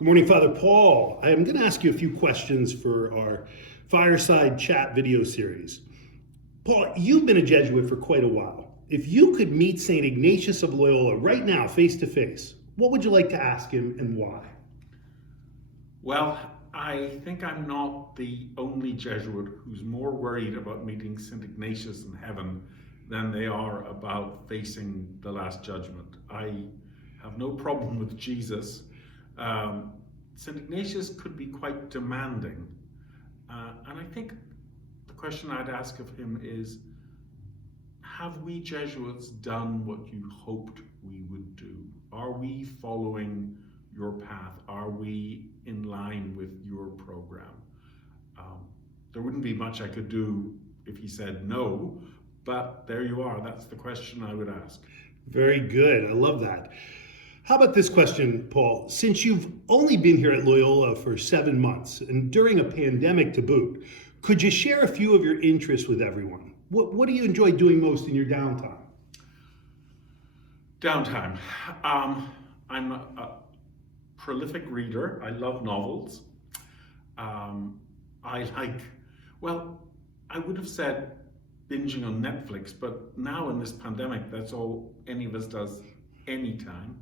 Good morning, Father Paul. I'm going to ask you a few questions for our fireside chat video series. Paul, you've been a Jesuit for quite a while. If you could meet St. Ignatius of Loyola right now, face to face, what would you like to ask him and why? Well, I think I'm not the only Jesuit who's more worried about meeting St. Ignatius in heaven than they are about facing the Last Judgment. I have no problem with Jesus. St. Ignatius could be quite demanding. And I think the question I'd ask of him is, have we Jesuits done what you hoped we would do? Are we following your path? Are we in line with your program? There wouldn't be much I could do if he said no, but there you are. That's the question I would ask. Very good. I love that. How about this question, Paul? Since you've only been here at Loyola for 7 months and during a pandemic to boot, could you share a few of your interests with everyone? What do you enjoy doing most in your downtime? Downtime. I'm a prolific reader. I love novels. I would have said binging on Netflix, but now in this pandemic, that's all any of us does anytime.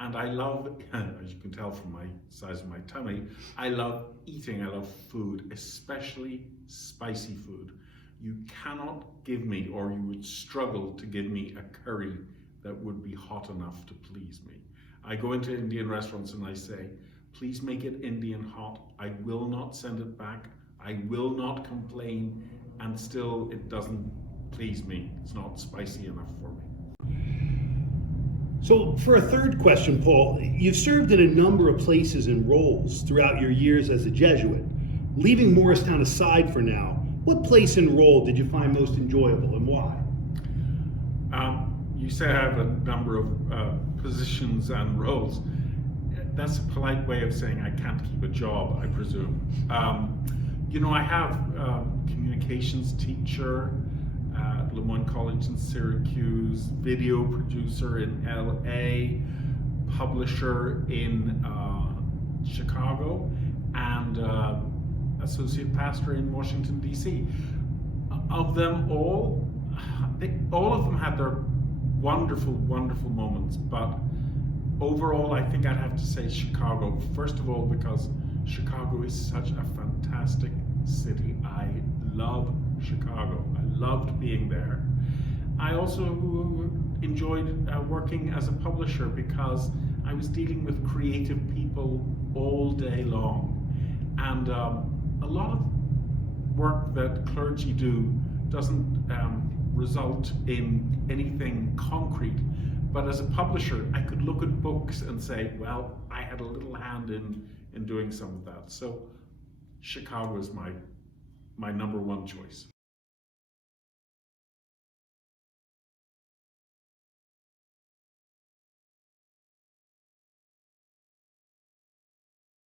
And I love, as you can tell from my size of my tummy, I love eating, I love food, especially spicy food. You cannot give me, or you would struggle to give me a curry that would be hot enough to please me. I go into Indian restaurants and I say, please make it Indian hot. I will not send it back. I will not complain. And still it doesn't please me. It's not spicy enough for me. So for a third question, Paul, you've served in a number of places and roles throughout your years as a Jesuit. Leaving Morristown aside for now, what place and role did you find most enjoyable and why? You say I have a number of positions and roles. That's a polite way of saying I can't keep a job, I presume. I have communications teacher at Lemoyne College in Syracuse, video producer in LA, publisher in Chicago, and associate pastor in Washington, DC. Of them all of them had their wonderful, wonderful moments, but overall I think I'd have to say Chicago. First of all, because Chicago is such a fantastic city. I love Chicago. I loved being there. I also enjoyed working as a publisher because I was dealing with creative people all day long. And a lot of work that clergy do doesn't result in anything concrete. But as a publisher, I could look at books and say, well, I had a little hand in doing some of that. So Chicago is my number one choice.